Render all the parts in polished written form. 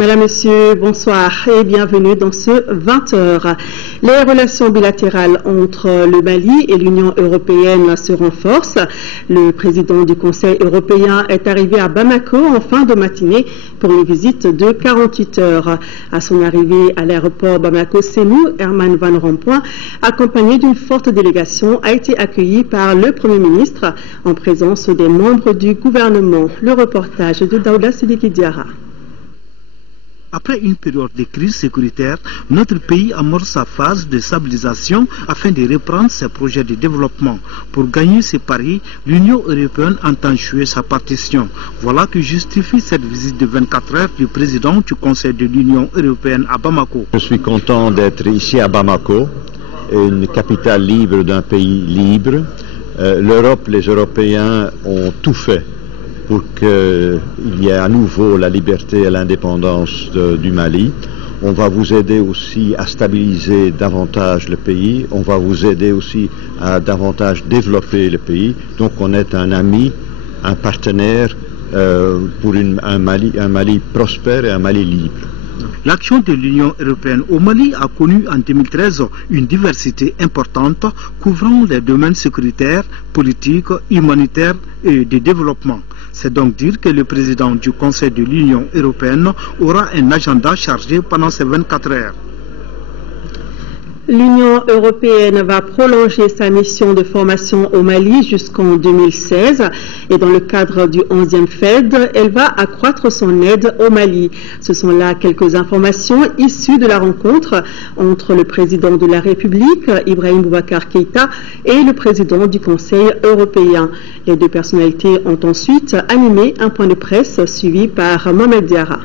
Mesdames, Messieurs, bonsoir et bienvenue dans ce 20h. Les relations bilatérales entre le Mali et l'Union européenne se renforcent. Le président du Conseil européen est arrivé à Bamako en fin de matinée pour une visite de 48 heures. À son arrivée à l'aéroport Bamako-Sémou, Herman Van Rompuy, accompagné d'une forte délégation, a été accueilli par le Premier ministre en présence des membres du gouvernement. Le reportage de Daouda Sidiki Diarra. Après une période de crise sécuritaire, notre pays amorce sa phase de stabilisation afin de reprendre ses projets de développement. Pour gagner ces paris, l'Union européenne entend jouer sa partition. Voilà que justifie cette visite de 24 heures du président du Conseil de l'Union européenne à Bamako. Je suis content d'être ici à Bamako, une capitale libre d'un pays libre. L'Europe, les Européens ont tout fait pour qu'il y ait à nouveau la liberté et l'indépendance du Mali. On va vous aider aussi à stabiliser davantage le pays. On va vous aider aussi à davantage développer le pays. Donc on est un ami, un partenaire pour un Mali prospère et un Mali libre. L'action de l'Union européenne au Mali a connu en 2013 une diversité importante couvrant les domaines sécuritaires, politiques, humanitaires et de développement. C'est donc dire que le président du Conseil de l'Union européenne aura un agenda chargé pendant ces 24 heures. L'Union européenne va prolonger sa mission de formation au Mali jusqu'en 2016 et dans le cadre du 11e FED, elle va accroître son aide au Mali. Ce sont là quelques informations issues de la rencontre entre le président de la République, Ibrahim Boubacar Keïta, et le président du Conseil européen. Les deux personnalités ont ensuite animé un point de presse suivi par Mohamed Diarra.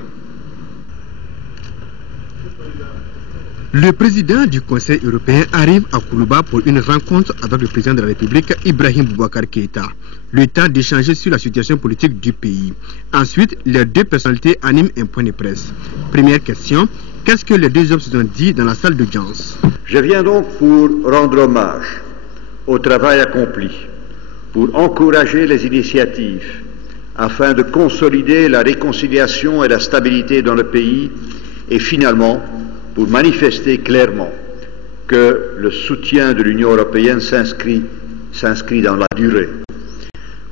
Le président du Conseil européen arrive à Koulouba pour une rencontre avec le président de la République, Ibrahim Boubacar Keïta. Le temps d'échanger sur la situation politique du pays. Ensuite, les deux personnalités animent un point de presse. Première question, qu'est-ce que les deux hommes se sont dit dans la salle d'audience? Je viens donc pour rendre hommage au travail accompli, pour encourager les initiatives, afin de consolider la réconciliation et la stabilité dans le pays, et finalement, pour manifester clairement que le soutien de l'Union européenne s'inscrit dans la durée.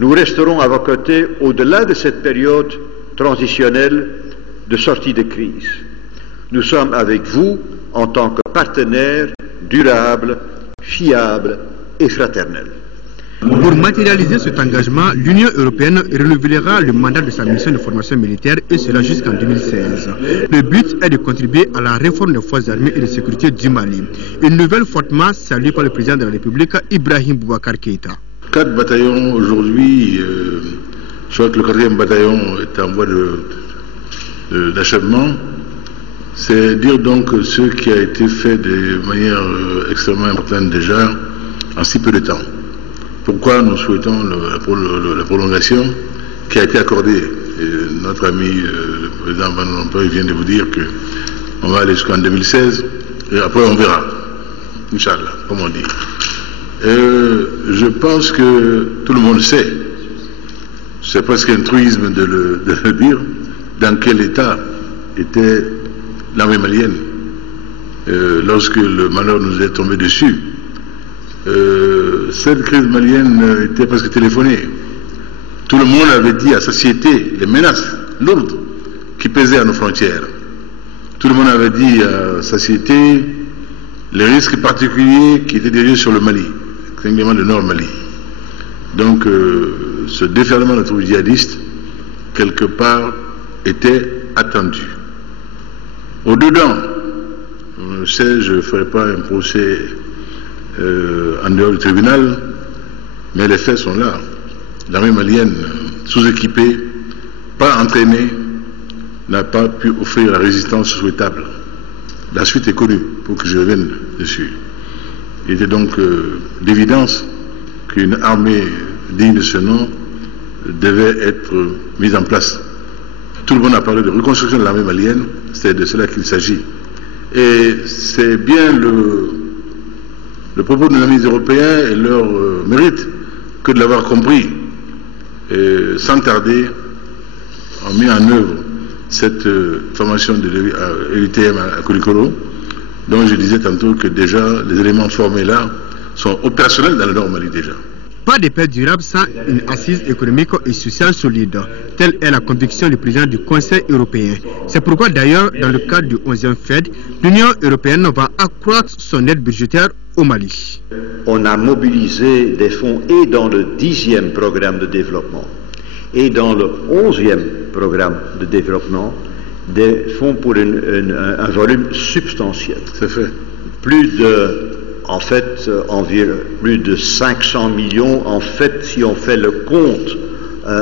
Nous resterons à vos côtés au-delà de cette période transitionnelle de sortie de crise. Nous sommes avec vous en tant que partenaires durables, fiables et fraternels. Pour matérialiser cet engagement, l'Union européenne renouvellera le mandat de sa mission de formation militaire et cela jusqu'en 2016. Le but est de contribuer à la réforme des forces armées et de sécurité du Mali. Une nouvelle fortement saluée par le président de la République, Ibrahim Boubacar Keïta. 4 bataillons aujourd'hui, je crois que le 4e bataillon est en voie d'achèvement. C'est dire donc ce qui a été fait de manière extrêmement importante déjà en si peu de temps. Pourquoi nous souhaitons la prolongation qui a été accordée. Et notre ami le président Van Rompuy vient de vous dire qu'on va aller jusqu'en 2016 et après on verra, Inch'Allah, comme on dit. Je pense que tout le monde sait, c'est presque un truisme de le dire, dans quel état était l'armée malienne lorsque le malheur nous est tombé dessus. Cette crise malienne était presque téléphonée. Tout le monde avait dit à satiété les menaces lourdes qui pesaient à nos frontières. Tout le monde avait dit à satiété les risques particuliers qui étaient dirigés sur le Mali, singulièrement le Nord Mali. Donc ce déferlement de troupes djihadistes, quelque part, était attendu. Au-dedans, je sais, je ne ferai pas un procès en dehors du tribunal, mais les faits sont là. L'armée malienne, sous-équipée, pas entraînée, n'a pas pu offrir la résistance souhaitable. La suite est connue, pour que je revienne dessus. Il était donc d'évidence qu'une armée digne de ce nom devait être mise en place. Tout le monde a parlé de reconstruction de l'armée malienne, c'est de cela qu'il s'agit. Et c'est bien le propos de nos amis européens et leur mérite que de l'avoir compris. Et sans tarder, on met en œuvre cette formation de l'UTM à Koulikoro, dont je disais tantôt que déjà les éléments formés là sont opérationnels dans le Nord Mali déjà. Pas de paix durable sans une assise économique et sociale solide. Telle est la conviction du président du Conseil européen. C'est pourquoi d'ailleurs, dans le cadre du 11e FED, l'Union européenne va accroître son aide budgétaire au Mali. On a mobilisé des fonds et dans le 10e programme de développement et dans le 11e programme de développement, des fonds pour un volume substantiel. C'est fait. Environ plus de 500 millions. En fait, si on fait le compte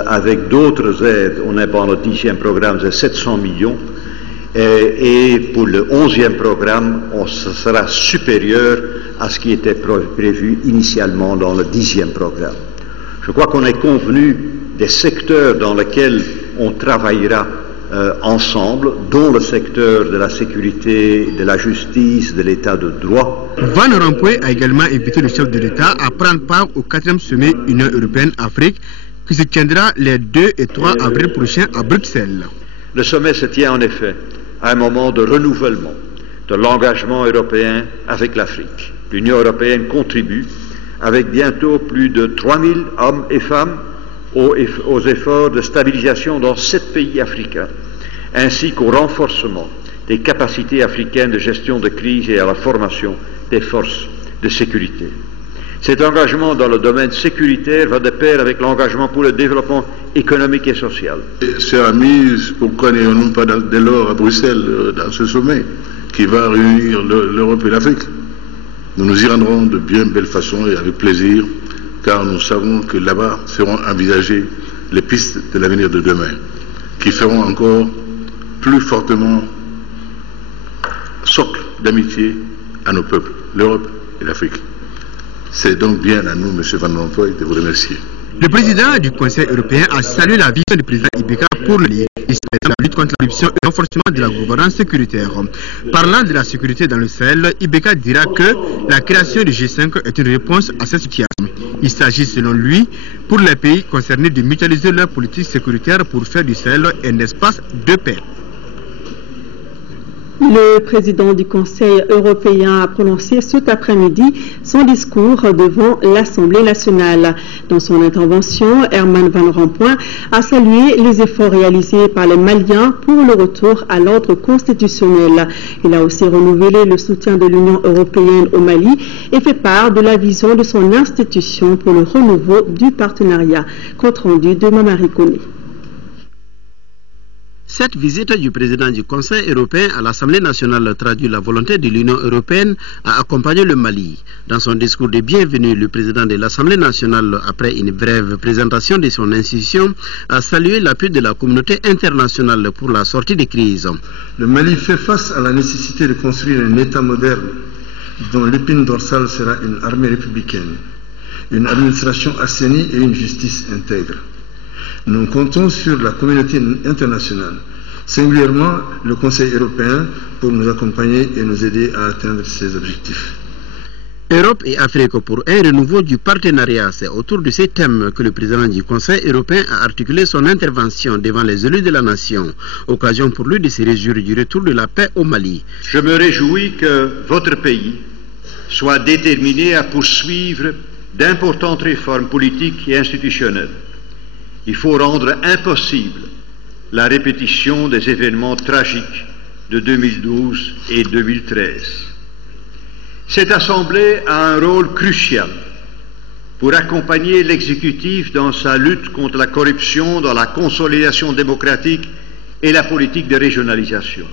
avec d'autres aides, on est dans le 10e programme, c'est 700 millions. Et pour le 11e programme, ce sera supérieur à ce qui était prévu initialement dans le 10e programme. Je crois qu'on est convenu des secteurs dans lesquels on travaillera ensemble, dont le secteur de la sécurité, de la justice, de l'état de droit. Van Rompuy a également invité le chef de l'État à prendre part au 4e sommet Union européenne-Afrique qui se tiendra les 2 et 3 avril prochains à Bruxelles. Le sommet se tient en effet à un moment de renouvellement de l'engagement européen avec l'Afrique. L'Union européenne contribue avec bientôt plus de 3000 hommes et femmes aux efforts de stabilisation dans 7 pays africains, ainsi qu'au renforcement des capacités africaines de gestion de crise et à la formation des forces de sécurité. Cet engagement dans le domaine sécuritaire va de pair avec l'engagement pour le développement économique et social. Chers amis, pourquoi n'irons-nous pas dès lors à Bruxelles dans ce sommet qui va réunir l'Europe et l'Afrique? Nous nous y rendrons de bien belle façon et avec plaisir, car nous savons que là-bas seront envisagées les pistes de l'avenir de demain, qui feront encore plus fortement socle d'amitié à nos peuples, l'Europe et l'Afrique. C'est donc bien à nous, M. Van Rompuy, de vous remercier. Le président du Conseil européen a salué la vision du président Ibeka pour le Mali, la lutte contre la corruption et le renforcement de la gouvernance sécuritaire. Parlant de la sécurité dans le Sahel, Ibeka dira que la création du G5 est une réponse à cette situation. Il s'agit selon lui pour les pays concernés de mutualiser leur politique sécuritaire pour faire du Sahel un espace de paix. Le président du Conseil européen a prononcé cet après-midi son discours devant l'Assemblée nationale. Dans son intervention, Herman Van Rompuy a salué les efforts réalisés par les Maliens pour le retour à l'ordre constitutionnel. Il a aussi renouvelé le soutien de l'Union européenne au Mali et fait part de la vision de son institution pour le renouveau du partenariat. Compte rendu de Mamari Koné. Cette visite du président du Conseil européen à l'Assemblée nationale traduit la volonté de l'Union européenne à accompagner le Mali. Dans son discours de bienvenue, le président de l'Assemblée nationale, après une brève présentation de son institution, a salué l'appui de la communauté internationale pour la sortie des crises. Le Mali fait face à la nécessité de construire un État moderne dont l'épine dorsale sera une armée républicaine, une administration assainie et une justice intègre. Nous comptons sur la communauté internationale, singulièrement le Conseil européen, pour nous accompagner et nous aider à atteindre ces objectifs. Europe et Afrique pour un renouveau du partenariat, c'est autour de ces thèmes que le président du Conseil européen a articulé son intervention devant les élus de la nation. Occasion pour lui de se réjouir du retour de la paix au Mali. Je me réjouis que votre pays soit déterminé à poursuivre d'importantes réformes politiques et institutionnelles. Il faut rendre impossible la répétition des événements tragiques de 2012 et 2013. Cette Assemblée a un rôle crucial pour accompagner l'exécutif dans sa lutte contre la corruption, dans la consolidation démocratique et la politique de régionalisation.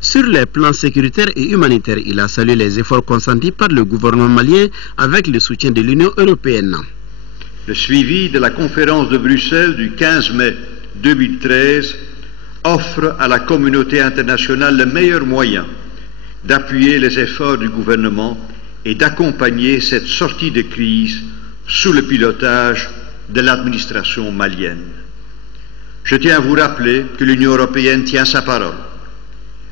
Sur les plans sécuritaires et humanitaires, il a salué les efforts consentis par le gouvernement malien avec le soutien de l'Union européenne. Le suivi de la conférence de Bruxelles du 15 mai 2013 offre à la communauté internationale le meilleur moyen d'appuyer les efforts du gouvernement et d'accompagner cette sortie de crise sous le pilotage de l'administration malienne. Je tiens à vous rappeler que l'Union européenne tient sa parole.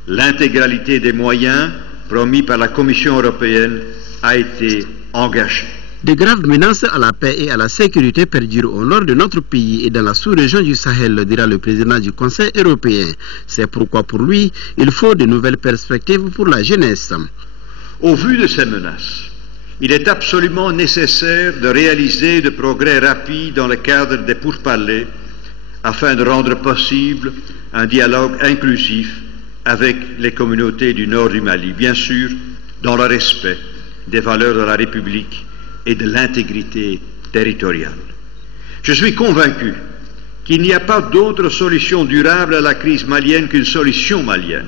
L'intégralité des moyens promis par la Commission européenne a été engagée. De graves menaces à la paix et à la sécurité perdurent au nord de notre pays et dans la sous-région du Sahel, dira le président du Conseil européen. C'est pourquoi pour lui, il faut de nouvelles perspectives pour la jeunesse. Au vu de ces menaces, il est absolument nécessaire de réaliser des progrès rapides dans le cadre des pourparlers afin de rendre possible un dialogue inclusif avec les communautés du nord du Mali, bien sûr dans le respect des valeurs de la République et de l'intégrité territoriale. Je suis convaincu qu'il n'y a pas d'autre solution durable à la crise malienne qu'une solution malienne.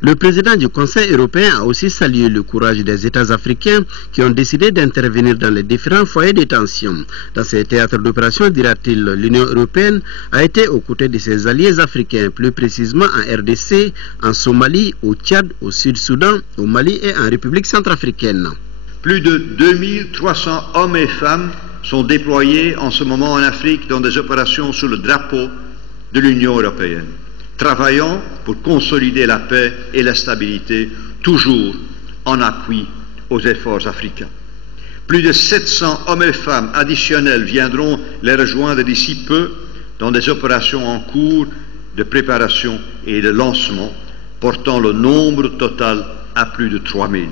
Le président du Conseil européen a aussi salué le courage des États africains qui ont décidé d'intervenir dans les différents foyers de tension. Dans ces théâtres d'opération, dira-t-il, l'Union européenne a été aux côtés de ses alliés africains, plus précisément en RDC, en Somalie, au Tchad, au Sud-Soudan, au Mali et en République centrafricaine. Plus de 2300 hommes et femmes sont déployés en ce moment en Afrique dans des opérations sous le drapeau de l'Union européenne, travaillant pour consolider la paix et la stabilité, toujours en appui aux efforts africains. Plus de 700 hommes et femmes additionnels viendront les rejoindre d'ici peu dans des opérations en cours de préparation et de lancement, portant le nombre total à plus de 3000.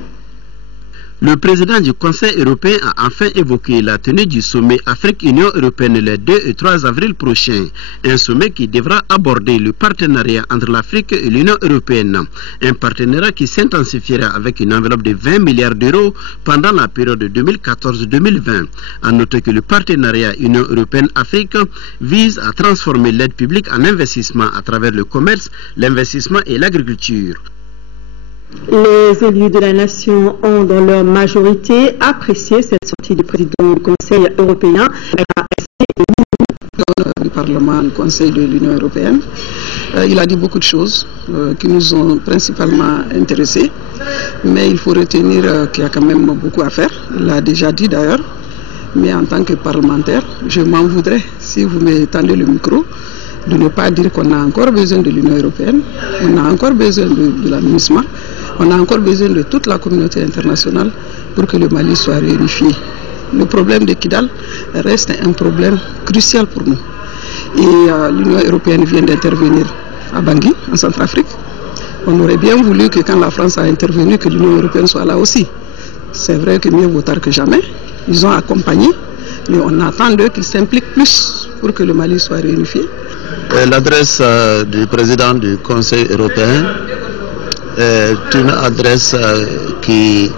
Le président du Conseil européen a enfin évoqué la tenue du sommet Afrique-Union européenne les 2 et 3 avril prochains. Un sommet qui devra aborder le partenariat entre l'Afrique et l'Union européenne. Un partenariat qui s'intensifiera avec une enveloppe de 20 milliards d'euros pendant la période 2014-2020. À noter que le partenariat Union européenne-Afrique vise à transformer l'aide publique en investissement à travers le commerce, l'investissement et l'agriculture. Les élus de la nation ont dans leur majorité apprécié cette sortie du président du Conseil européen. Du Parlement, du Conseil de l'Union européenne. Il a dit beaucoup de choses qui nous ont principalement intéressés, mais il faut retenir qu'il y a quand même beaucoup à faire. Il l'a déjà dit d'ailleurs, mais en tant que parlementaire, je m'en voudrais, si vous me tendez le micro, de ne pas dire qu'on a encore besoin de l'Union européenne, on a encore besoin de la MINUSMA, on a encore besoin de toute la communauté internationale pour que le Mali soit réunifié. Le problème de Kidal reste un problème crucial pour nous. Et l'Union européenne vient d'intervenir à Bangui, en Centrafrique. On aurait bien voulu que quand la France a intervenu, que l'Union européenne soit là aussi. C'est vrai que mieux vaut tard que jamais. Ils ont accompagné, mais on attend d'eux qu'ils s'impliquent plus pour que le Mali soit réunifié. L'adresse du président du Conseil européen est une adresse qui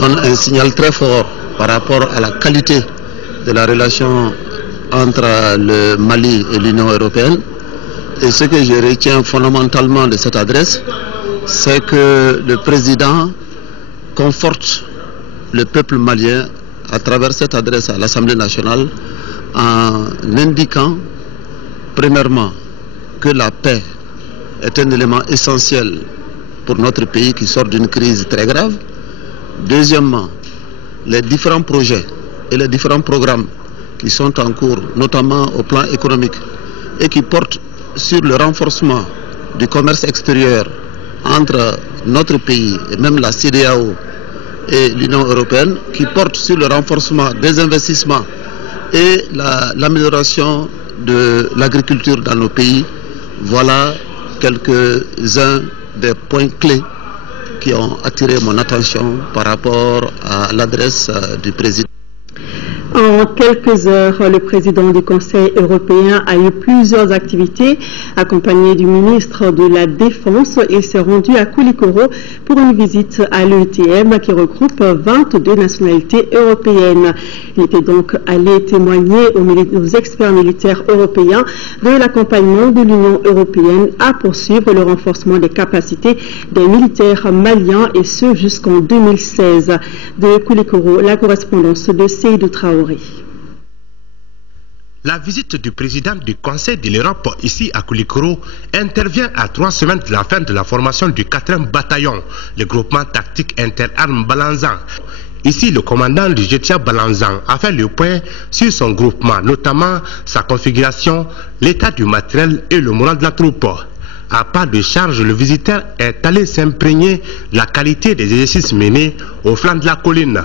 donne un signal très fort par rapport à la qualité de la relation entre le Mali et l'Union européenne. Et ce que je retiens fondamentalement de cette adresse, c'est que le président conforte le peuple malien à travers cette adresse à l'Assemblée nationale en indiquant premièrement que la paix est un élément essentiel pour notre pays qui sort d'une crise très grave. Deuxièmement, les différents projets et les différents programmes qui sont en cours, notamment au plan économique, et qui portent sur le renforcement du commerce extérieur entre notre pays et même la CEDEAO et l'Union européenne, qui portent sur le renforcement des investissements et l'amélioration de l'agriculture dans nos pays. Voilà quelques-uns des points clés qui ont attiré mon attention par rapport à l'adresse du président. En quelques heures, le président du Conseil européen a eu plusieurs activités. Accompagné du ministre de la Défense, il s'est rendu à Koulikoro pour une visite à l'EUTM qui regroupe 22 nationalités européennes. Il était donc allé témoigner aux experts militaires européens de l'accompagnement de l'Union européenne à poursuivre le renforcement des capacités des militaires maliens et ce jusqu'en 2016. De Koulikoro, la correspondance de Seydou Traoré. La visite du président du Conseil de l'Europe ici à Koulikoro intervient à 3 semaines de la fin de la formation du 4e bataillon, le groupement tactique interarmes Balanzan. Ici, le commandant du Jetia Balanzan a fait le point sur son groupement, notamment sa configuration, l'état du matériel et le moral de la troupe. À pas de charge, le visiteur est allé s'imprégner de la qualité des exercices menés au flanc de la colline.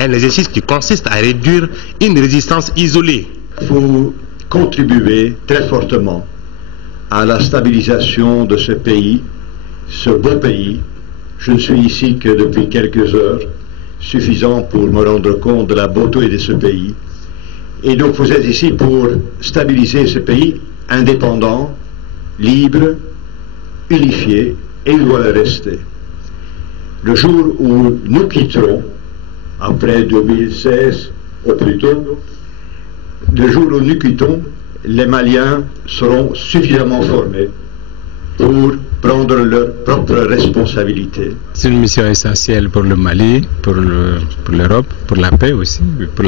un exercice qui consiste à réduire une résistance isolée. Il faut contribuer très fortement à la stabilisation de ce pays, ce beau pays. Je ne suis ici que depuis quelques heures, suffisant pour me rendre compte de la beauté de ce pays. Et donc vous êtes ici pour stabiliser ce pays indépendant, libre, unifié, et il doit le rester. Le jour où nous quitterons, après 2016 au plus tôt, le jour où nous quittons, les Maliens seront suffisamment formés pour prendre leurs propres responsabilités. C'est une mission essentielle pour le Mali, pour l'Europe, pour la paix aussi, pour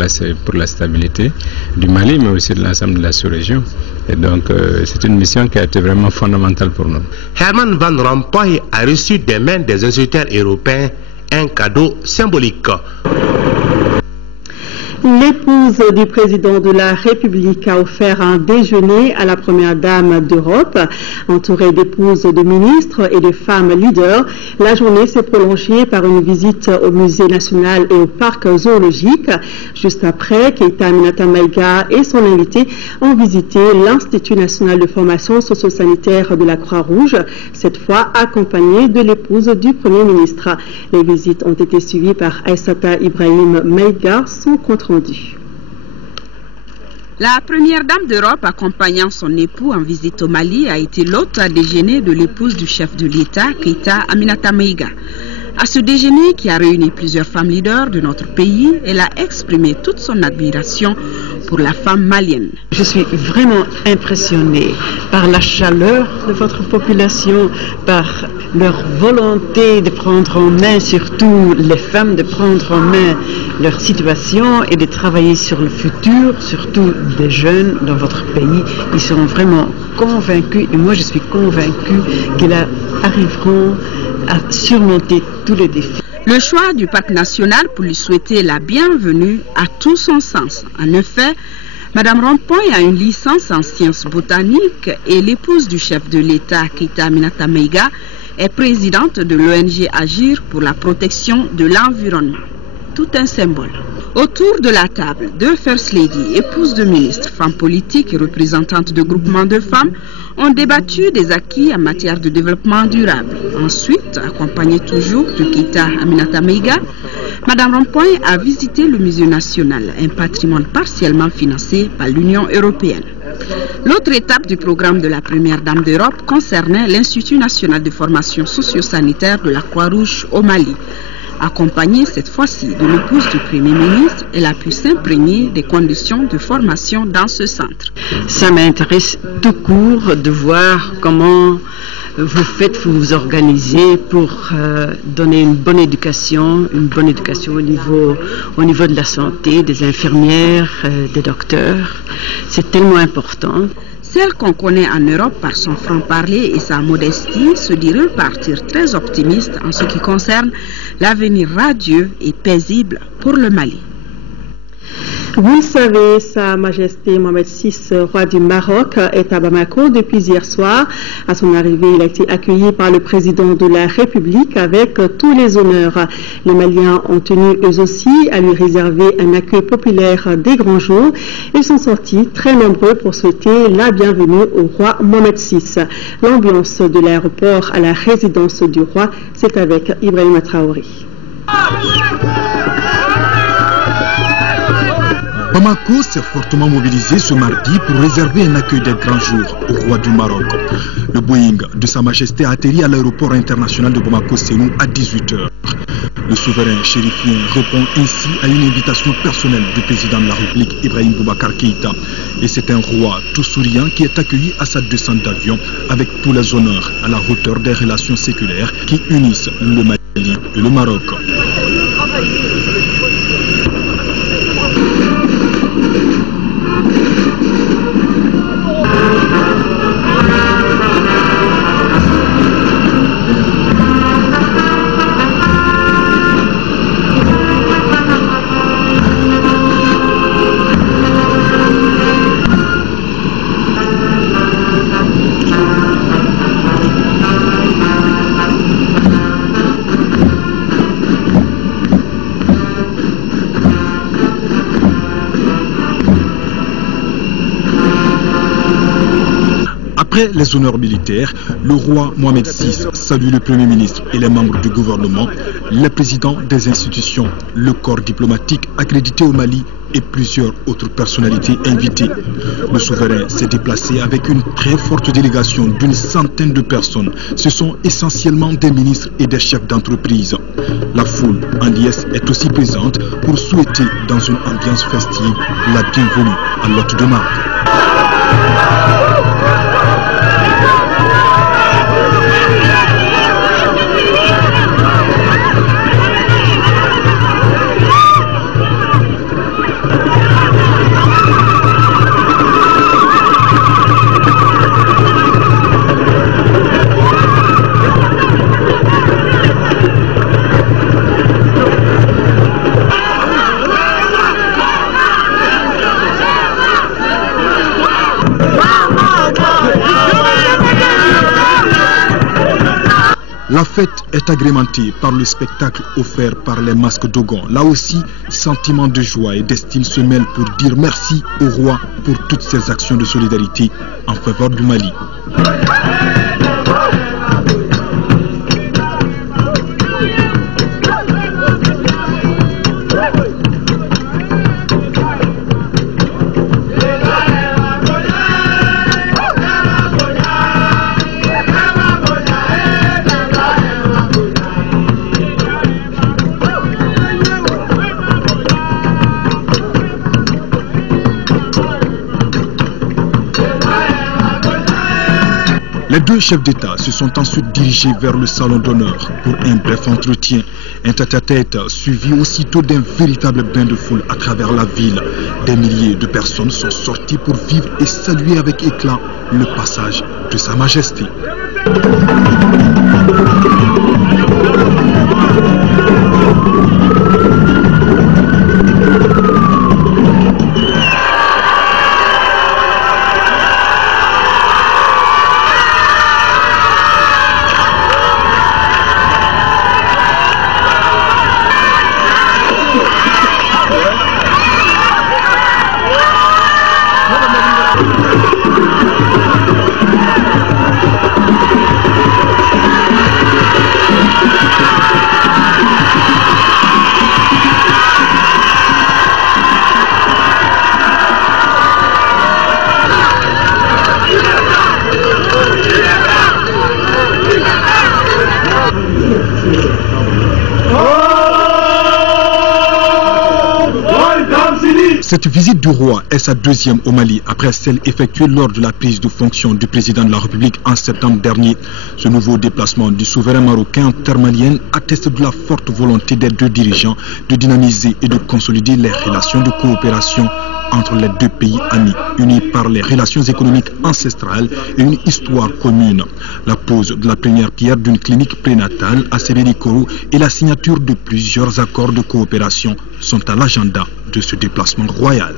la stabilité du Mali, mais aussi de l'ensemble de la sous-région. Et donc, c'est une mission qui a été vraiment fondamentale pour nous. Herman Van Rompuy a reçu des mains des instituteurs européens un cadeau symbolique. L'épouse du président de la République a offert un déjeuner à la première dame d'Europe. Entourée d'épouses de ministres et de femmes leaders, la journée s'est prolongée par une visite au musée national et au parc zoologique. Juste après, Keïta Aminata Maïga et son invité ont visité l'Institut national de formation socio-sanitaire de la Croix-Rouge, cette fois accompagnée de l'épouse du Premier ministre. Les visites ont été suivies par Aïssata Ibrahim Maïga, son compte-rendu. La première dame d'Europe accompagnant son époux en visite au Mali a été l'hôte à déjeuner de l'épouse du chef de l'État, Keïta Aminata Maïga. À ce déjeuner qui a réuni plusieurs femmes leaders de notre pays, elle a exprimé toute son admiration pour la femme malienne. Je suis vraiment impressionnée par la chaleur de votre population, par leur volonté de prendre en main, surtout les femmes, de prendre en main leur situation et de travailler sur le futur, surtout des jeunes dans votre pays. Ils sont vraiment convaincus, et moi je suis convaincue qu'ils arriveront à surmonter tous les défis. Le choix du parc national pour lui souhaiter la bienvenue a tout son sens. En effet, Madame Rompuy a une licence en sciences botaniques et l'épouse du chef de l'État, Keïta Aminata Maïga, est présidente de l'ONG Agir pour la protection de l'environnement. Tout un symbole. Autour de la table, deux First Lady, épouses de ministres, femmes politiques et représentantes de groupements de femmes, ont débattu des acquis en matière de développement durable. Ensuite, accompagnée toujours de Keïta Aminata Maïga, Madame Rompuy a visité le Musée national, un patrimoine partiellement financé par l'Union européenne. L'autre étape du programme de la première dame d'Europe concernait l'Institut national de formation socio-sanitaire de la Croix-Rouge au Mali. Accompagnée cette fois-ci de l'épouse du Premier ministre, elle a pu s'imprégner des conditions de formation dans ce centre. Ça m'intéresse tout court de voir comment vous vous organisez pour donner une bonne éducation au niveau de la santé, des infirmières, des docteurs. C'est tellement important. Celle qu'on connaît en Europe par son franc-parler et sa modestie se dit repartir très optimiste en ce qui concerne l'avenir radieux et paisible pour le Mali. Vous le savez, Sa Majesté Mohamed VI, roi du Maroc, est à Bamako depuis hier soir. À son arrivée, il a été accueilli par le président de la République avec tous les honneurs. Les Maliens ont tenu eux aussi à lui réserver un accueil populaire des grands jours. Ils sont sortis très nombreux pour souhaiter la bienvenue au roi Mohamed VI. L'ambiance de l'aéroport à la résidence du roi, c'est avec Ibrahima Traoré. Bamako s'est fortement mobilisé ce mardi pour réserver un accueil des grands jours au roi du Maroc. Le Boeing de Sa Majesté a atterri à l'aéroport international de Bamako-Sénou à 18h. Le souverain chérifien répond ainsi à une invitation personnelle du président de la République, Ibrahim Boubacar Keïta. Et c'est un roi tout souriant qui est accueilli à sa descente d'avion avec tous les honneurs à la hauteur des relations séculaires qui unissent le Mali et le Maroc. Après les honneurs militaires, le roi Mohamed VI salue le Premier ministre et les membres du gouvernement, les présidents des institutions, le corps diplomatique accrédité au Mali et plusieurs autres personnalités invitées. Le souverain s'est déplacé avec une très forte délégation d'une centaine de personnes. Ce sont essentiellement des ministres et des chefs d'entreprise. La foule en liesse est aussi présente pour souhaiter, dans une ambiance festive, la bienvenue à l'hôte de marque. La fête est agrémentée par le spectacle offert par les masques Dogon. Là aussi, sentiment de joie et d'estime se mêlent pour dire merci au roi pour toutes ses actions de solidarité en faveur du Mali. Les deux chefs d'État se sont ensuite dirigés vers le salon d'honneur pour un bref entretien. Un tête-à-tête suivi aussitôt d'un véritable bain de foule à travers la ville. Des milliers de personnes sont sorties pour vivre et saluer avec éclat le passage de Sa Majesté. Cette visite du roi est sa deuxième au Mali après celle effectuée lors de la prise de fonction du président de la République en septembre dernier. Ce nouveau déplacement du souverain marocain en terre malienne atteste de la forte volonté des deux dirigeants de dynamiser et de consolider les relations de coopération entre les deux pays amis, unis par les relations économiques ancestrales et une histoire commune. La pose de la première pierre d'une clinique prénatale à Sérénikoro et la signature de plusieurs accords de coopération sont à l'agenda de ce déplacement royal.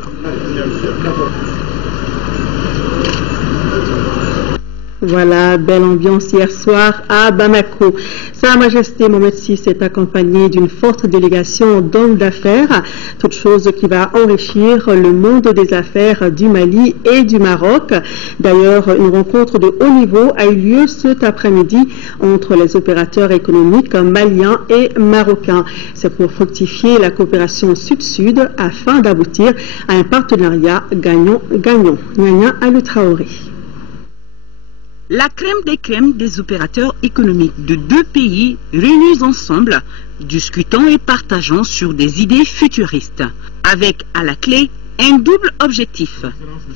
Voilà, belle ambiance hier soir à Bamako. Sa Majesté Mohamed VI est accompagné d'une forte délégation d'hommes d'affaires, toute chose qui va enrichir le monde des affaires du Mali et du Maroc. D'ailleurs, une rencontre de haut niveau a eu lieu cet après-midi entre les opérateurs économiques maliens et marocains. C'est pour fructifier la coopération sud-sud afin d'aboutir à un partenariat gagnant-gagnant. Nyanya Alutraoré. La crème des crèmes des opérateurs économiques de deux pays réunis ensemble, discutant et partageant sur des idées futuristes, avec à la clé un double objectif,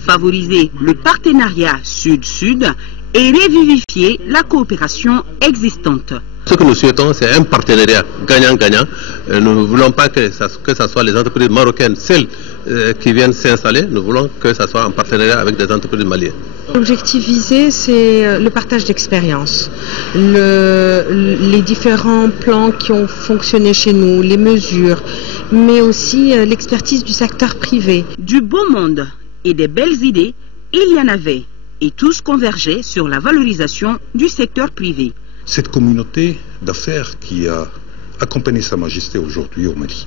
favoriser le partenariat sud-sud et revivifier la coopération existante. Ce que nous souhaitons, c'est un partenariat gagnant-gagnant. Nous ne voulons pas que ce soit les entreprises marocaines celles qui viennent s'installer. Nous voulons que ce soit en partenariat avec des entreprises maliennes. L'objectif visé, c'est le partage d'expérience, les différents plans qui ont fonctionné chez nous, les mesures, mais aussi l'expertise du secteur privé. Du beau monde et des belles idées, il y en avait, et tous convergeaient sur la valorisation du secteur privé. Cette communauté d'affaires qui a accompagné Sa Majesté aujourd'hui au Mali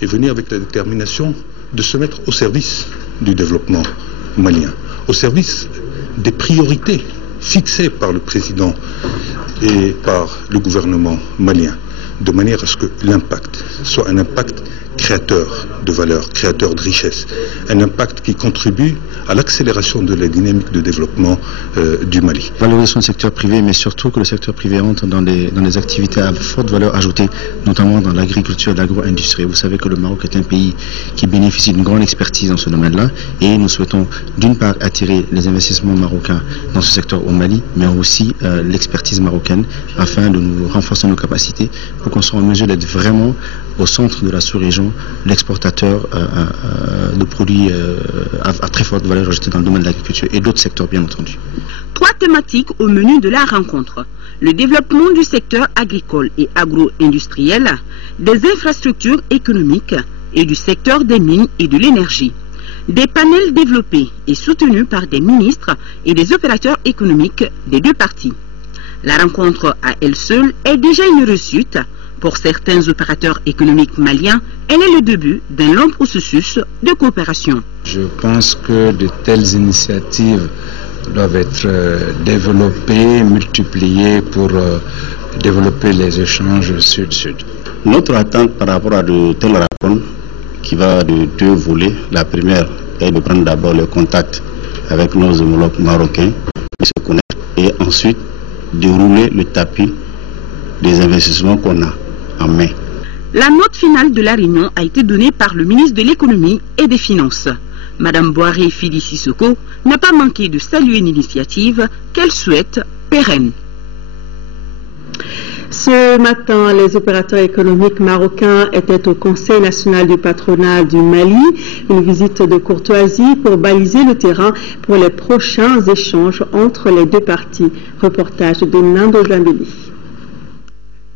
est venue avec la détermination de se mettre au service du développement malien, au service des priorités fixés par le président et par le gouvernement malien, de manière à ce que l'impact soit un impact créateur de valeur, créateur de richesse, un impact qui contribue à l'accélération de la dynamique de développement du Mali. Valorisation du secteur privé, mais surtout que le secteur privé entre dans des activités à forte valeur ajoutée, notamment dans l'agriculture et l'agro-industrie. Vous savez que le Maroc est un pays qui bénéficie d'une grande expertise dans ce domaine-là, et nous souhaitons d'une part attirer les investissements marocains dans ce secteur au Mali, mais aussi l'expertise marocaine, afin de nous renforcer nos capacités pour qu'on soit en mesure d'être vraiment au centre de la sous-région, l'exportateur de produits à très forte valeur ajoutée dans le domaine de l'agriculture et d'autres secteurs bien entendu. 3 thématiques au menu de la rencontre: le développement du secteur agricole et agro-industriel, des infrastructures économiques et du secteur des mines et de l'énergie. Des panels développés et soutenus par des ministres et des opérateurs économiques des deux parties. La rencontre à elle seule est déjà une réussite. Pour certains opérateurs économiques maliens, elle est le début d'un long processus de coopération. Je pense que de telles initiatives doivent être développées, multipliées pour développer les échanges sud-sud. Notre attente par rapport à de telles rencontres, qui va de 2 volets. La première est de prendre d'abord le contact avec nos homologues marocains, de se connaître, et ensuite dérouler le tapis des investissements qu'on a en main. La note finale de la réunion a été donnée par le ministre de l'économie et des finances. Madame Boiré Fidi Sissoko n'a pas manqué de saluer une initiative qu'elle souhaite pérenne. Ce matin, les opérateurs économiques marocains étaient au Conseil national du patronat du Mali, une visite de courtoisie pour baliser le terrain pour les prochains échanges entre les deux parties. Reportage de Nando Jambili.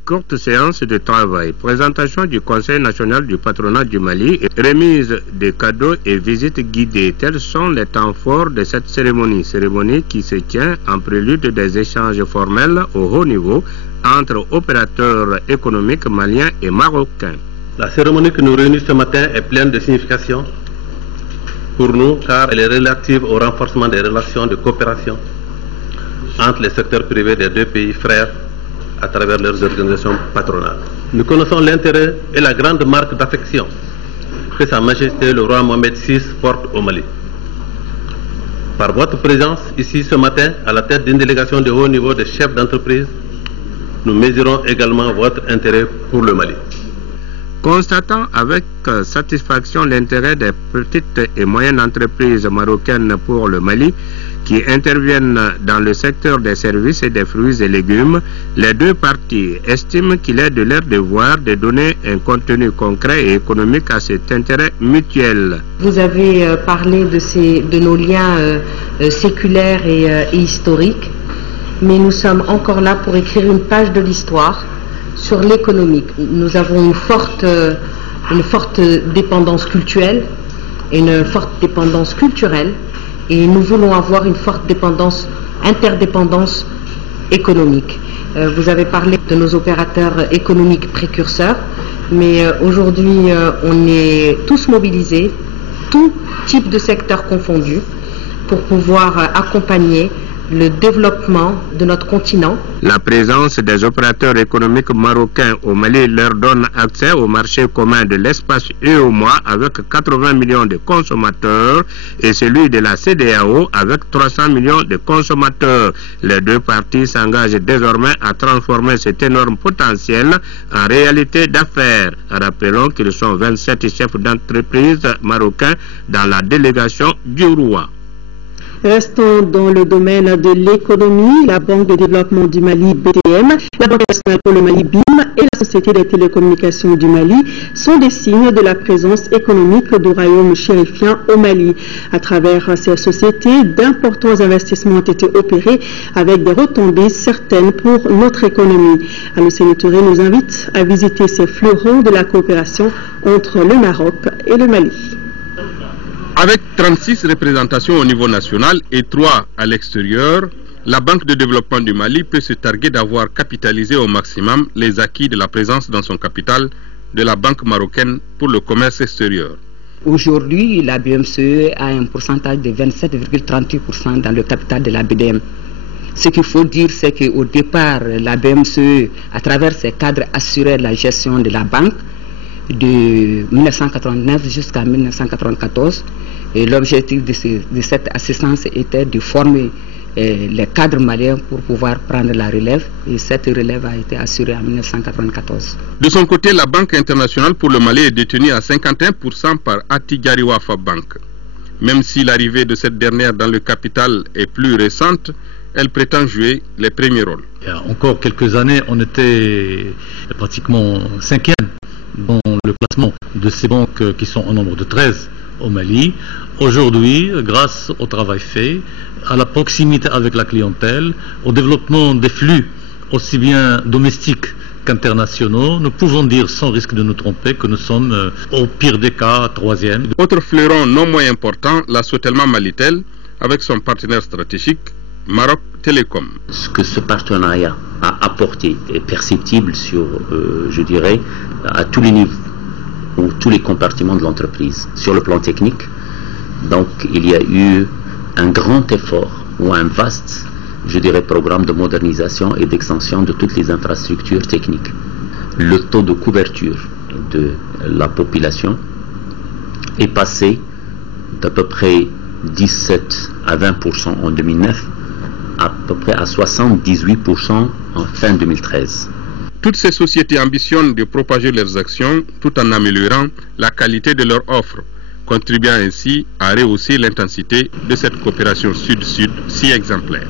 Courte séance de travail, présentation du Conseil national du patronat du Mali, remise de cadeaux et visites guidées. Tels sont les temps forts de cette cérémonie qui se tient en prélude des échanges formels au haut niveau entre opérateurs économiques maliens et marocains. La cérémonie qui nous réunit ce matin est pleine de signification pour nous, car elle est relative au renforcement des relations de coopération entre les secteurs privés des deux pays frères à travers leurs organisations patronales. Nous connaissons l'intérêt et la grande marque d'affection que Sa Majesté le roi Mohamed VI porte au Mali. Par votre présence ici ce matin, à la tête d'une délégation de haut niveau de chefs d'entreprise, nous mesurons également votre intérêt pour le Mali. Constatant avec satisfaction l'intérêt des petites et moyennes entreprises marocaines pour le Mali, qui interviennent dans le secteur des services et des fruits et légumes, les deux parties estiment qu'il est de leur devoir de donner un contenu concret et économique à cet intérêt mutuel. Vous avez parlé de nos liens séculaires et historiques, mais nous sommes encore là pour écrire une page de l'histoire sur l'économique. Nous avons une forte dépendance culturelle et une forte dépendance culturelle, et nous voulons avoir une forte interdépendance économique. Vous avez parlé de nos opérateurs économiques précurseurs, mais aujourd'hui on est tous mobilisés, tout type de secteur confondu, pour pouvoir accompagner le développement de notre continent. La présence des opérateurs économiques marocains au Mali leur donne accès au marché commun de l'espace UEMOA avec 80 millions de consommateurs et celui de la CEDEAO avec 300 millions de consommateurs. Les deux parties s'engagent désormais à transformer cet énorme potentiel en réalité d'affaires. Rappelons qu'ils sont 27 chefs d'entreprise marocains dans la délégation du roi. Restons dans le domaine de l'économie. La Banque de développement du Mali, BDM, la Banque nationale pour le Mali, BIM, et la Société des télécommunications du Mali sont des signes de la présence économique du royaume chérifien au Mali. À travers ces sociétés, d'importants investissements ont été opérés avec des retombées certaines pour notre économie. Alocéne Touré nous invite à visiter ces fleurons de la coopération entre le Maroc et le Mali. Avec 36 représentations au niveau national et 3 à l'extérieur, la Banque de développement du Mali peut se targuer d'avoir capitalisé au maximum les acquis de la présence dans son capital de la Banque marocaine pour le commerce extérieur. Aujourd'hui, la BMCE a un pourcentage de 27,38% dans le capital de la BDM. Ce qu'il faut dire, c'est qu'au départ, la BMCE, à travers ses cadres, assurait la gestion de la banque de 1989 jusqu'à 1994. Et l'objectif de cette assistance était de former les cadres maliens pour pouvoir prendre la relève. Et cette relève a été assurée en 1994. De son côté, la Banque internationale pour le Mali est détenue à 51% par Attijari Wafa Bank. Même si l'arrivée de cette dernière dans le capital est plus récente, elle prétend jouer les premiers rôles. Il y a encore quelques années, on était pratiquement 5e dans le placement de ces banques qui sont au nombre de 13 au Mali. Aujourd'hui, grâce au travail fait, à la proximité avec la clientèle, au développement des flux aussi bien domestiques qu'internationaux, nous pouvons dire sans risque de nous tromper que nous sommes au pire des cas 3e. Autre fleuron non moins important, la Sotelma Malitel, avec son partenaire stratégique, Maroc Télécom. Ce que ce partenariat a apporté est perceptible sur, je dirais, à tous les niveaux ou tous les compartiments de l'entreprise. Sur le plan technique, donc il y a eu un grand effort ou un vaste, je dirais, programme de modernisation et d'extension de toutes les infrastructures techniques. Le taux de couverture de la population est passé d'à peu près 17 à 20% en 2009 à peu près à 78% en fin 2013. Toutes ces sociétés ambitionnent de propager leurs actions tout en améliorant la qualité de leur offre, contribuant ainsi à rehausser l'intensité de cette coopération sud-sud si exemplaire.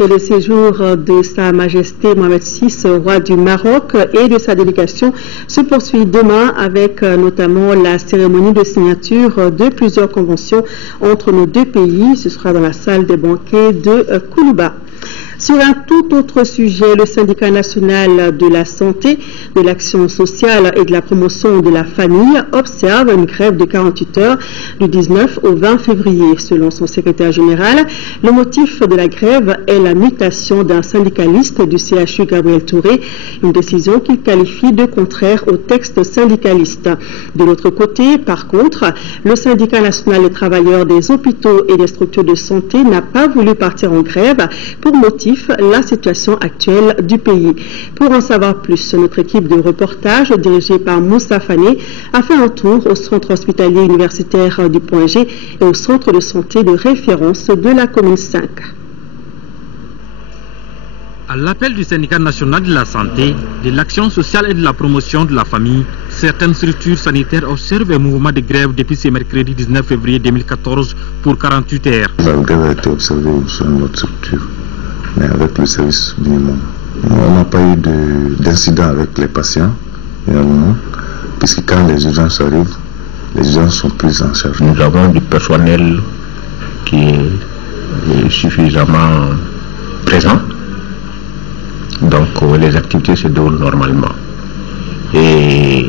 Et le séjour de Sa Majesté Mohamed VI, roi du Maroc, et de sa délégation se poursuit demain avec notamment la cérémonie de signature de plusieurs conventions entre nos deux pays. Ce sera dans la salle des banquets de Koulouba. Sur un tout autre sujet, le syndicat national de la santé, de l'action sociale et de la promotion de la famille observe une grève de 48 heures du 19 au 20 février. Selon son secrétaire général, le motif de la grève est la mutation d'un syndicaliste du CHU, Gabriel Touré, une décision qu'il qualifie de contraire au texte syndicaliste. De l'autre côté, par contre, le syndicat national des travailleurs des hôpitaux et des structures de santé n'a pas voulu partir en grève pour motif la situation actuelle du pays. Pour en savoir plus, notre équipe de reportage dirigée par Moussa Fané a fait un tour au centre hospitalier universitaire du Point G et au centre de santé de référence de la commune 5. À l'appel du syndicat national de la santé, de l'action sociale et de la promotion de la famille, certaines structures sanitaires observent un mouvement de grève depuis ce mercredi 19 février 2014 pour 48 heures. La grève a été observée sur notre structure, mais avec le service minimum. On n'a pas eu d'incident avec les patients, réellement, puisque quand les urgences arrivent, les urgences sont prises en charge. Nous avons du personnel qui est suffisamment présent. Donc les activités se déroulent normalement. Et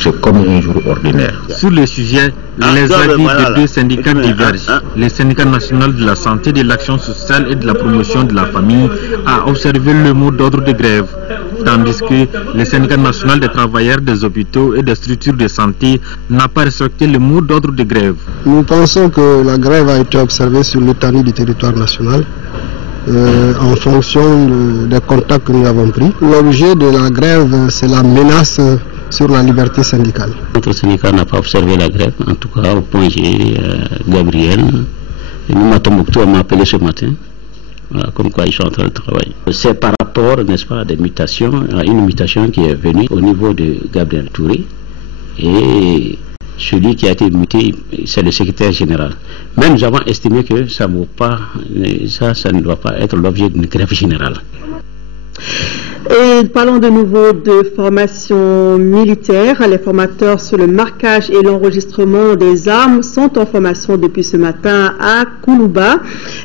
c'est comme un jour ordinaire. Sur le sujet, les avis des deux syndicats divergent. Le syndicat national de la santé, de l'action sociale et de la promotion de la famille a observé le mot d'ordre de grève, tandis que le syndicat national des travailleurs des hôpitaux et des structures de santé n'a pas respecté le mot d'ordre de grève. Nous pensons que la grève a été observée sur l'étendue du territoire national. En fonction des contacts que nous avons pris. L'objet de la grève, c'est la menace sur la liberté syndicale. Notre syndicat n'a pas observé la grève, en tout cas au Point G, Gabriel. Et nous, Matombouctou, m'a appelé ce matin, voilà, comme quoi ils sont en train de travailler. C'est par rapport, n'est-ce pas, à des mutations, à une mutation qui est venue au niveau de Gabriel Touré. Et celui qui a été muté, c'est le secrétaire général. Mais nous avons estimé que ça ne doit pas être l'objet d'une grève générale. Et parlons de nouveau de formation militaire. Les formateurs sur le marquage et l'enregistrement des armes sont en formation depuis ce matin à Koulouba.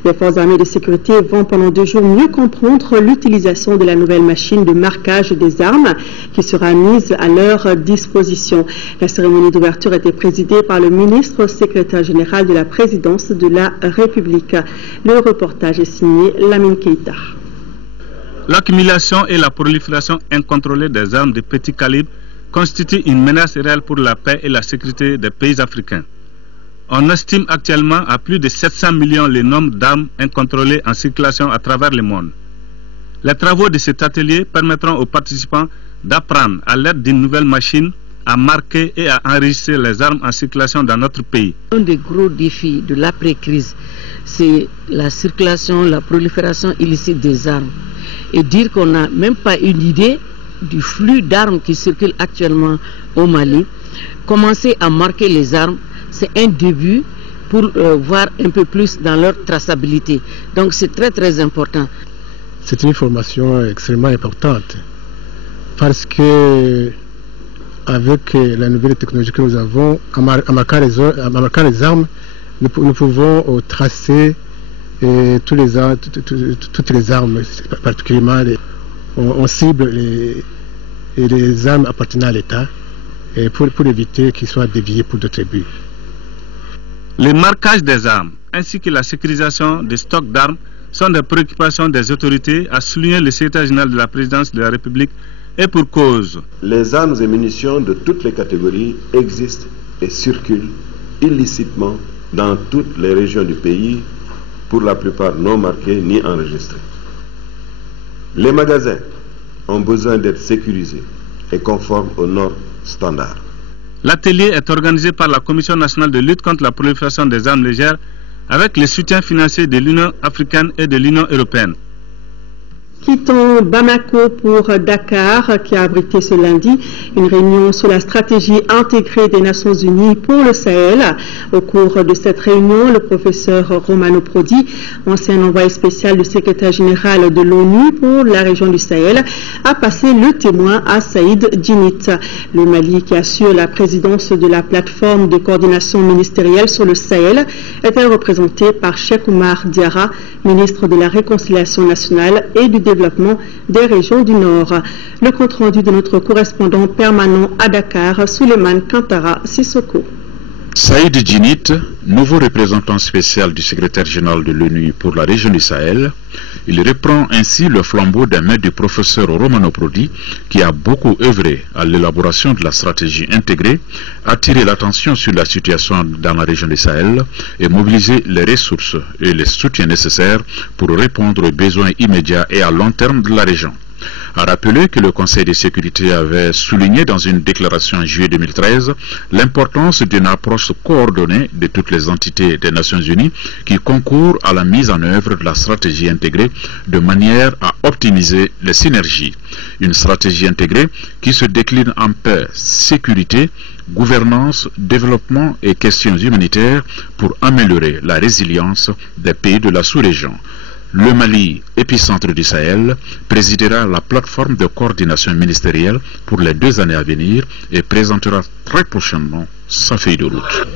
Les forces armées de sécurité vont pendant 2 jours mieux comprendre l'utilisation de la nouvelle machine de marquage des armes qui sera mise à leur disposition. La cérémonie d'ouverture a été présidée par le ministre secrétaire général de la présidence de la République. Le reportage est signé Lamine Keita. L'accumulation et la prolifération incontrôlée des armes de petit calibre constituent une menace réelle pour la paix et la sécurité des pays africains. On estime actuellement à plus de 700 millions le nombre d'armes incontrôlées en circulation à travers le monde. Les travaux de cet atelier permettront aux participants d'apprendre à l'aide d'une nouvelle machine à marquer et à enregistrer les armes en circulation dans notre pays. Un des gros défis de l'après-crise, c'est la circulation, la prolifération illicite des armes. Et dire qu'on n'a même pas une idée du flux d'armes qui circulent actuellement au Mali, commencer à marquer les armes, c'est un début pour voir un peu plus dans leur traçabilité. Donc c'est très très important. C'est une formation extrêmement importante parce que avec la nouvelle technologie que nous avons, en marquant les armes, nous pouvons tracer toutes les armes, particulièrement on cible les armes appartenant à l'État pour éviter qu'ils soient déviés pour d'autres buts. Le marquage des armes ainsi que la sécurisation des stocks d'armes sont des préoccupations des autorités, a souligné le secrétaire général de la présidence de la République, et pour cause. Les armes et munitions de toutes les catégories existent et circulent illicitement dans toutes les régions du pays, pour la plupart non marquées ni enregistrées. Les magasins ont besoin d'être sécurisés et conformes aux normes standards. L'atelier est organisé par la Commission nationale de lutte contre la prolifération des armes légères avec le soutien financier de l'Union africaine et de l'Union européenne. Quittons Bamako pour Dakar, qui a abrité ce lundi une réunion sur la stratégie intégrée des Nations Unies pour le Sahel. Au cours de cette réunion, le professeur Romano Prodi, ancien envoyé spécial du secrétaire général de l'ONU pour la région du Sahel, a passé le témoin à Saïd Djinit. Le Mali, qui assure la présidence de la plateforme de coordination ministérielle sur le Sahel, était représenté par Cheikh Oumar Diarra, ministre de la Réconciliation nationale et du développement des régions du Nord. Le compte-rendu de notre correspondant permanent à Dakar, Souleymane Kantara Sissoko. Saïd Djinit, nouveau représentant spécial du secrétaire général de l'ONU pour la région du Sahel, il reprend ainsi le flambeau d'un maître du professeur Romano Prodi qui a beaucoup œuvré à l'élaboration de la stratégie intégrée, attiré l'attention sur la situation dans la région du Sahel et mobilisé les ressources et les soutiens nécessaires pour répondre aux besoins immédiats et à long terme de la région. A rappelé que le Conseil de sécurité avait souligné dans une déclaration en juillet 2013 l'importance d'une approche coordonnée de toutes les entités des Nations Unies qui concourent à la mise en œuvre de la stratégie intégrée de manière à optimiser les synergies. Une stratégie intégrée qui se décline en paix, sécurité, gouvernance, développement et questions humanitaires pour améliorer la résilience des pays de la sous-région. Le Mali, épicentre du Sahel, présidera la plateforme de coordination ministérielle pour les 2 années à venir et présentera très prochainement sa feuille de route.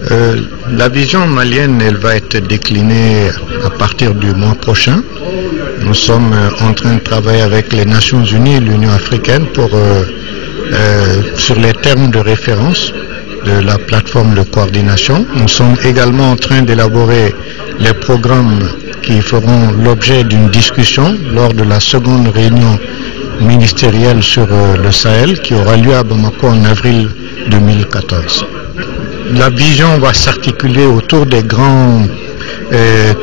La vision malienne, elle va être déclinée à partir du mois prochain. Nous sommes en train de travailler avec les Nations Unies et l'Union africaine sur les termes de référence de la plateforme de coordination. Nous sommes également en train d'élaborer les programmes qui feront l'objet d'une discussion lors de la seconde réunion ministérielle sur le Sahel qui aura lieu à Bamako en avril 2014. La vision va s'articuler autour des grands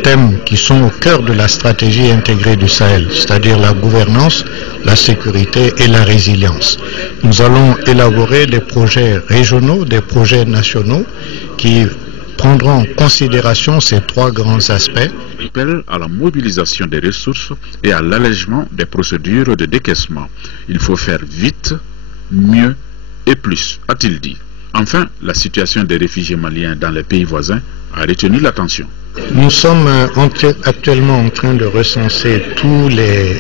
thèmes qui sont au cœur de la stratégie intégrée du Sahel, c'est-à-dire la gouvernance, la sécurité et la résilience. Nous allons élaborer des projets régionaux, des projets nationaux qui prendront en considération ces 3 grands aspects. Appel à la mobilisation des ressources et à l'allègement des procédures de décaissement. Il faut faire vite, mieux et plus, a-t-il dit. Enfin, la situation des réfugiés maliens dans les pays voisins a retenu l'attention. Nous sommes actuellement en train de recenser tous les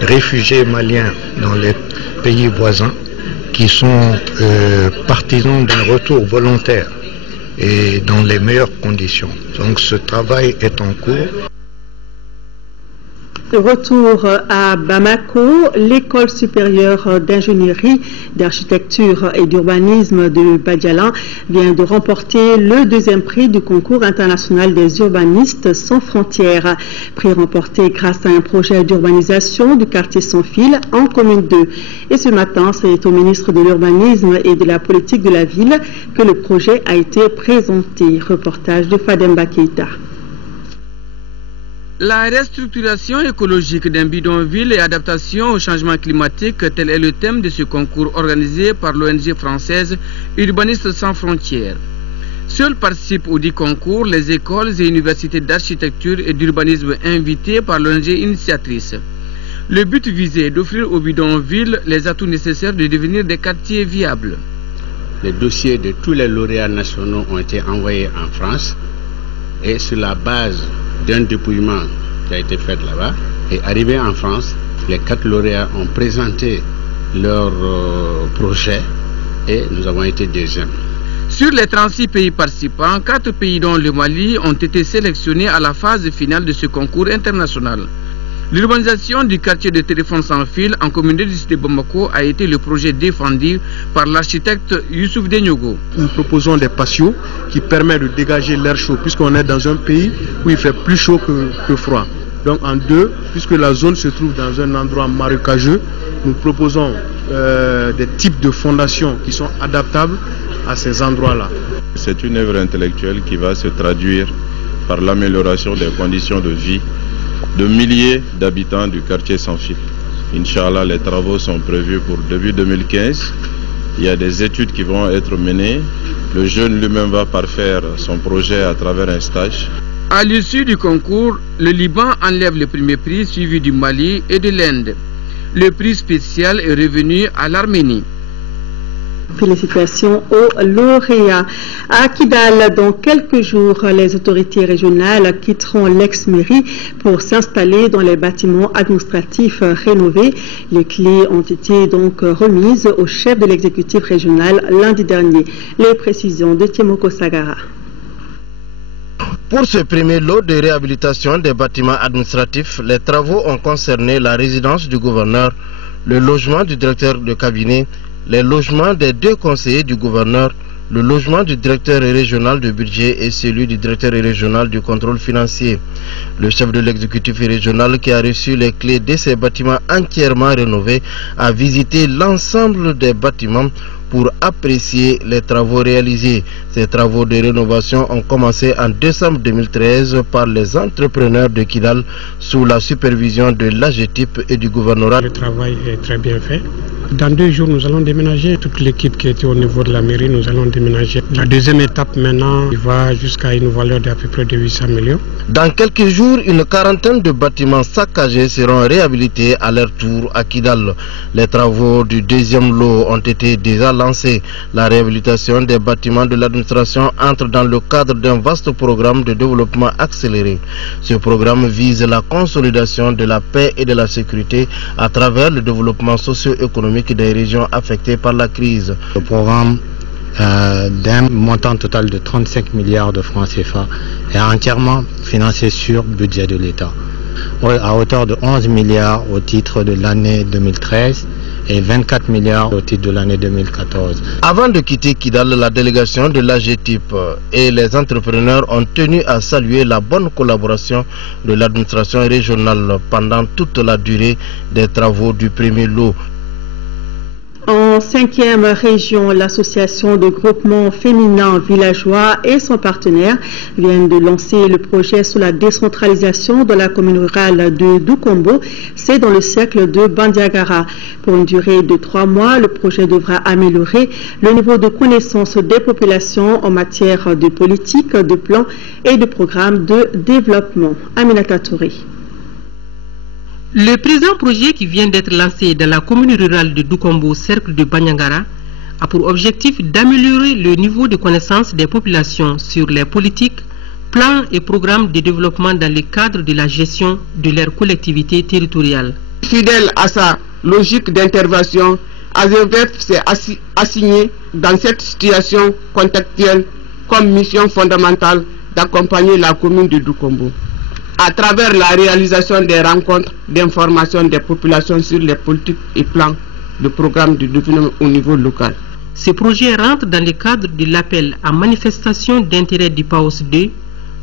réfugiés maliens dans les pays voisins qui sont partisans d'un retour volontaire et dans les meilleures conditions. Donc ce travail est en cours. Retour à Bamako, l'école supérieure d'ingénierie, d'architecture et d'urbanisme de Badiala vient de remporter le deuxième prix du concours international des urbanistes sans frontières. Prix remporté grâce à un projet d'urbanisation du quartier Sans Fil en commune 2. Et ce matin, c'est au ministre de l'urbanisme et de la politique de la ville que le projet a été présenté. Reportage de Fademba Keita. La restructuration écologique d'un bidonville et adaptation au changement climatique, tel est le thème de ce concours organisé par l'ONG française Urbanistes sans frontières. Seuls participent au dit concours les écoles et universités d'architecture et d'urbanisme invitées par l'ONG initiatrice. Le but visé est d'offrir aux bidonvilles les atouts nécessaires de devenir des quartiers viables. Les dossiers de tous les lauréats nationaux ont été envoyés en France et sur la base d'un dépouillement qui a été fait là-bas, et arrivé en France, les 4 lauréats ont présenté leur projet et nous avons été deuxièmes. Sur les 36 pays participants, 4 pays dont le Mali ont été sélectionnés à la phase finale de ce concours international. L'urbanisation du quartier de Téléphone sans fil en commune de Bamako a été le projet défendu par l'architecte Youssouf Denyogo. Nous proposons des patios qui permettent de dégager l'air chaud puisqu'on est dans un pays où il fait plus chaud que froid. Donc en deux, puisque la zone se trouve dans un endroit marécageux, nous proposons des types de fondations qui sont adaptables à ces endroits-là. C'est une œuvre intellectuelle qui va se traduire par l'amélioration des conditions de vie de milliers d'habitants du quartier Sans Fil. Inch'Allah, les travaux sont prévus pour début 2015. Il y a des études qui vont être menées. Le jeune lui-même va parfaire son projet à travers un stage. À l'issue du concours, le Liban enlève le premier prix suivi du Mali et de l'Inde. Le prix spécial est revenu à l'Arménie. Félicitations aux lauréats. À Kidal, dans quelques jours, les autorités régionales quitteront l'ex-mairie pour s'installer dans les bâtiments administratifs rénovés. Les clés ont été donc remises au chef de l'exécutif régional lundi dernier. Les précisions de Timoko Sagara. Pour ce premier lot de réhabilitation des bâtiments administratifs, les travaux ont concerné la résidence du gouverneur, le logement du directeur de cabinet, les logements des 2 conseillers du gouverneur, le logement du directeur régional du budget et celui du directeur régional du contrôle financier. Le chef de l'exécutif régional qui a reçu les clés de ces bâtiments entièrement rénovés a visité l'ensemble des bâtiments pour apprécier les travaux réalisés. Ces travaux de rénovation ont commencé en décembre 2013 par les entrepreneurs de Kidal sous la supervision de l'AGETIP et du gouvernorat. Le travail est très bien fait. Dans 2 jours, nous allons déménager. Toute l'équipe qui était au niveau de la mairie, nous allons déménager. La deuxième étape maintenant, il va jusqu'à une valeur d'à peu près de 800 millions. Dans quelques jours, une quarantaine de bâtiments saccagés seront réhabilités à leur tour à Kidal. Les travaux du deuxième lot ont été déjà lancés. La réhabilitation des bâtiments de l'administration entre dans le cadre d'un vaste programme de développement accéléré. Ce programme vise la consolidation de la paix et de la sécurité à travers le développement socio-économique des régions affectées par la crise. Le programme d'un montant total de 35 milliards de francs CFA est entièrement financé sur le budget de l'État, à hauteur de 11 milliards au titre de l'année 2013 et 24 milliards au titre de l'année 2014. Avant de quitter Kidal, la délégation de l'AGETIP et les entrepreneurs ont tenu à saluer la bonne collaboration de l'administration régionale pendant toute la durée des travaux du premier lot. En 5e région, l'association de groupements féminins villageois et son partenaire viennent de lancer le projet sur la décentralisation de la commune rurale de Doukombo. C'est dans le cercle de Bandiagara. Pour une durée de 3 mois, le projet devra améliorer le niveau de connaissance des populations en matière de politique, de plans et de programmes de développement. Aminata Touré. Le présent projet qui vient d'être lancé dans la commune rurale de Doukombo, cercle de Banyangara, a pour objectif d'améliorer le niveau de connaissance des populations sur les politiques, plans et programmes de développement dans le cadre de la gestion de leurs collectivités territoriales. Fidèle à sa logique d'intervention, ASEVEF s'est assigné dans cette situation contextuelle comme mission fondamentale d'accompagner la commune de Doukombo. à travers la réalisation des rencontres d'information des populations sur les politiques et plans de programmes de développement au niveau local. Ces projets rentrent dans le cadre de l'appel à manifestation d'intérêt du PAOS 2,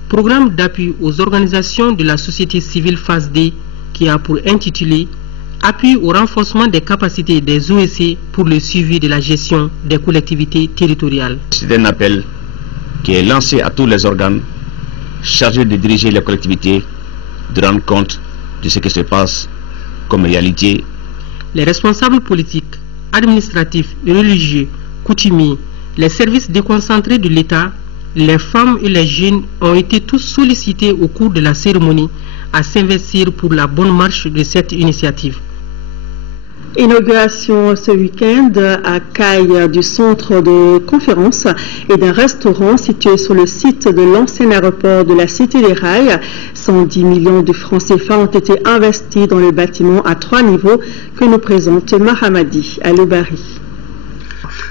programme d'appui aux organisations de la société civile phase D, qui a pour intitulé Appui au renforcement des capacités des OSC pour le suivi de la gestion des collectivités territoriales. C'est un appel qui est lancé à tous les organes chargés de diriger les collectivités, de rendre compte de ce qui se passe comme réalité. Les responsables politiques, administratifs, religieux, coutumiers, les services déconcentrés de l'État, les femmes et les jeunes ont été tous sollicités au cours de la cérémonie à s'investir pour la bonne marche de cette initiative. Inauguration ce week-end à Caille du centre de conférence et d'un restaurant situé sur le site de l'ancien aéroport de la Cité des Rails. 110 millions de francs CFA ont été investis dans le bâtiment à 3 niveaux que nous présente Mahamadi Alobari.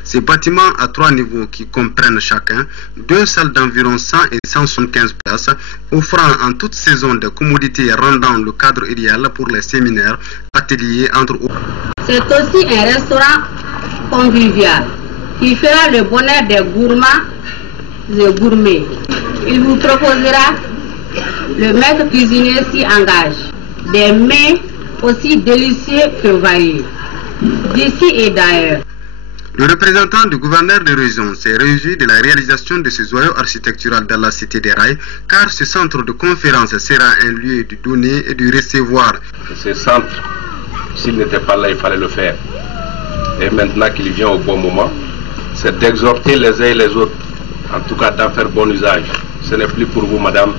Ces bâtiments à 3 niveaux qui comprennent chacun 2 salles d'environ 100 et 175 places, offrant en toute saison des commodités rendant le cadre idéal pour les séminaires, ateliers, entre autres. C'est aussi un restaurant convivial qui fera le bonheur des gourmands et gourmets. Il vous proposera le maître cuisinier s'y engage, des mets aussi délicieux que variés, d'ici et d'ailleurs. Le représentant du gouverneur de région s'est réjoui de la réalisation de ce joyau architectural dans la Cité des Rails, car ce centre de conférence sera un lieu de donner et de recevoir. Ce centre, s'il n'était pas là, il fallait le faire. Et maintenant qu'il vient au bon moment, c'est d'exhorter les uns et les autres, en tout cas d'en faire bon usage. Ce n'est plus pour vous, madame.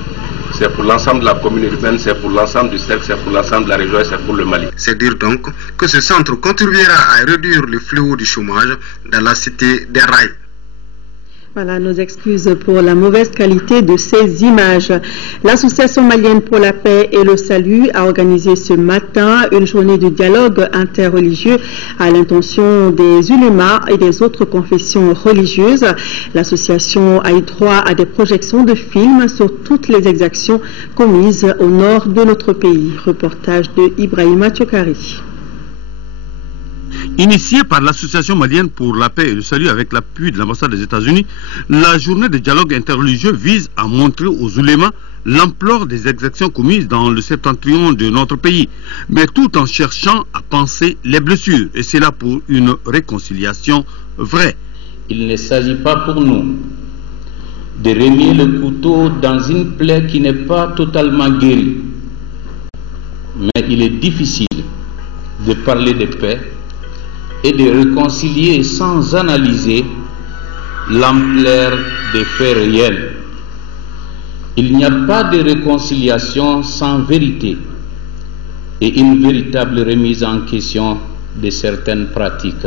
C'est pour l'ensemble de la commune urbaine, c'est pour l'ensemble du cercle, c'est pour l'ensemble de la région et c'est pour le Mali. C'est dire donc que ce centre contribuera à réduire le fléau du chômage dans la Cité des Rails. Voilà nos excuses pour la mauvaise qualité de ces images. L'Association malienne pour la paix et le salut a organisé ce matin une journée de dialogue interreligieux à l'intention des ulémas et des autres confessions religieuses. L'association a eu droit à des projections de films sur toutes les exactions commises au nord de notre pays. Reportage de Ibrahima Tchokari. Initiée par l'Association malienne pour la paix et le salut avec l'appui de l'ambassade des États-Unis, la journée de dialogue interreligieux vise à montrer aux oulémas l'ampleur des exactions commises dans le septentrion de notre pays, mais tout en cherchant à panser les blessures, et c'est là pour une réconciliation vraie. Il ne s'agit pas pour nous de remuer le couteau dans une plaie qui n'est pas totalement guérie, mais il est difficile de parler de paix et de réconcilier sans analyser l'ampleur des faits réels. Il n'y a pas de réconciliation sans vérité et une véritable remise en question de certaines pratiques.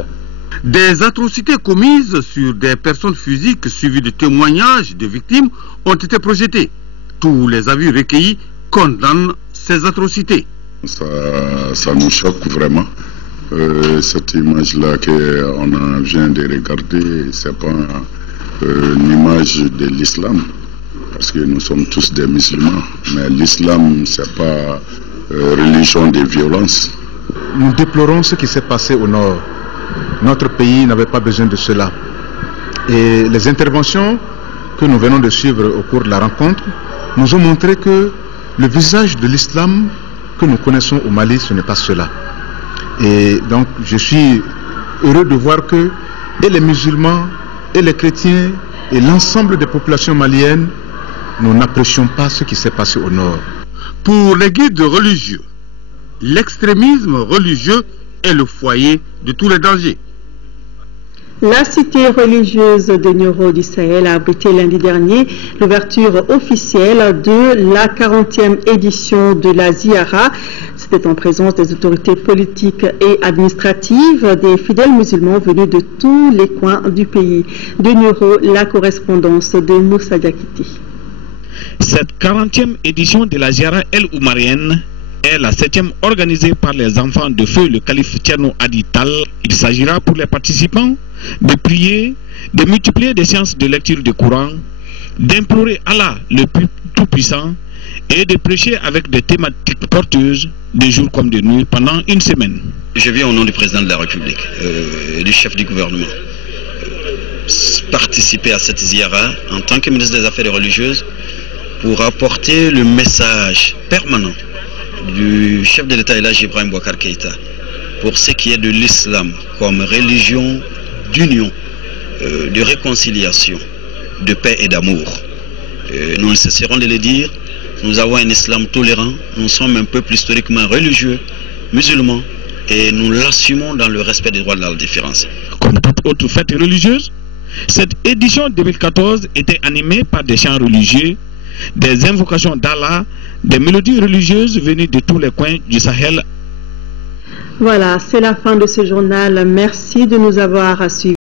Des atrocités commises sur des personnes physiques suivies de témoignages de victimes ont été projetées. Tous les avis recueillis condamnent ces atrocités. Ça nous choque vraiment. Cette image-là qu'on vient de regarder, ce n'est pas une image de l'islam, parce que nous sommes tous des musulmans, mais l'islam, ce n'est pas religion de violence. Nous déplorons ce qui s'est passé au nord. Notre pays n'avait pas besoin de cela. Et les interventions que nous venons de suivre au cours de la rencontre nous ont montré que le visage de l'islam que nous connaissons au Mali, ce n'est pas cela. Et donc je suis heureux de voir que et les musulmans, et les chrétiens, et l'ensemble des populations maliennes, nous n'apprécions pas ce qui s'est passé au nord. Pour les guides religieux, l'extrémisme religieux est le foyer de tous les dangers. La cité religieuse de Nioro du Sahel a abrité lundi dernier l'ouverture officielle de la 40e édition de la Ziyara. C'était en présence des autorités politiques et administratives, des fidèles musulmans venus de tous les coins du pays. De Nioro, la correspondance de Moussa Diakité. Cette 40e édition de la Ziyara el-Oumarienne est la 7e organisée par les enfants de feu le calife Thierno Adital. Il s'agira pour les participants de prier, de multiplier des séances de lecture du Coran, d'implorer Allah le Tout-Puissant et de prêcher avec des thématiques porteuses de jour comme de nuit pendant une semaine. Je viens au nom du président de la République et du chef du gouvernement participer à cette ziara en tant que ministre des Affaires religieuses pour apporter le message permanent du chef de l'État Elhadji Ibrahim Boubacar Keïta pour ce qui est de l'islam comme religion d'union, de réconciliation, de paix et d'amour. Nous ne cesserons de le dire, nous avons un islam tolérant, nous sommes un peuple historiquement religieux, musulman, et nous l'assumons dans le respect des droits de la différence. Comme toute autre fête religieuse, cette édition 2014 était animée par des chants religieux, des invocations d'Allah, des mélodies religieuses venues de tous les coins du Sahel. Voilà, c'est la fin de ce journal. Merci de nous avoir suivis.